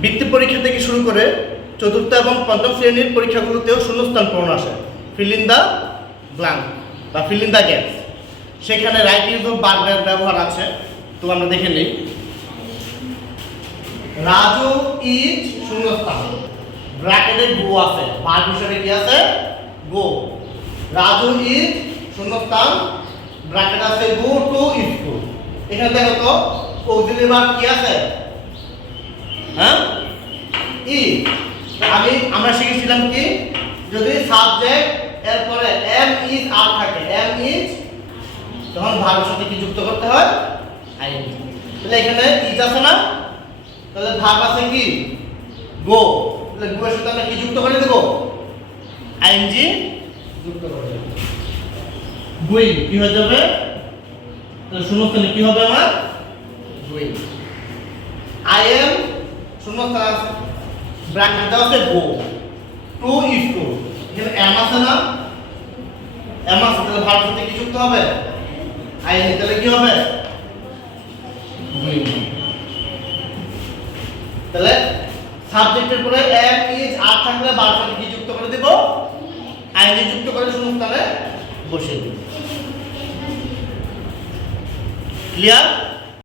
বৃত্তি পরীক্ষা থেকে শুরু করে চতুর্থ এবং পঞ্চম শ্রেণীর পরীক্ষাগুলোতেও শূন্যস্থান পূরণ আসে, ফিল ইন দ্য ব্ল্যাঙ্ক বা ফিল ইন দ্য গ্যাপস। সেখানে রাইট ইউজ অফ ভার্বের ব্যবহার আছে, তো আমরা দেখে নিই। রাজু ইজ শূন্যস্থান, ব্র্যাকেটে গো আছে, ভার্ব হিসেবে কি আছে? গো। রাজু ইজ শূন্যস্থান, ব্র্যাকেট আছে গো টু স্কুল। এখানে দেখো তো অক্সিলারি ভার্ব কি আছে? হ্যাঁ, ই। আমরা শিখেছিলাম কি, যদি সাবজেক্ট এরপরে এম ইজ আর থাকে, এম ইজ, তখন ভার্বের সাথে কি যুক্ত করতে হয়? আইএনজি। তাহলে এখানে ইজ আছে না, তাহলে ভার্ব আছে কি? গো। তাহলে গো এর সাথে আমরা কি যুক্ত করে দেব? আইএনজি যুক্ত করে দেব। গোয়িং কি হয়ে যাবে? তাহলে শূন্যস্থানে কি হবে আমার? গোয়িং। আই এম শূন্যস্থান আছে, ব্র্যাকেট দাও আছে গো টু স্কুল। এখানে এম আছে না, এম আছে, তাহলে ভার্ব সাথে কি যুক্ত হবে? আইএনজি। তাহলে কি হবে? গোয়িং। তাহলে সাবজেক্টের পরে এম ইজ আর থাকলে ভার্ব সাথে কি যুক্ত করে দেব? আইএনজি যুক্ত করে শূন্যস্থানে বসিয়ে দেব। ক্লিয়ার?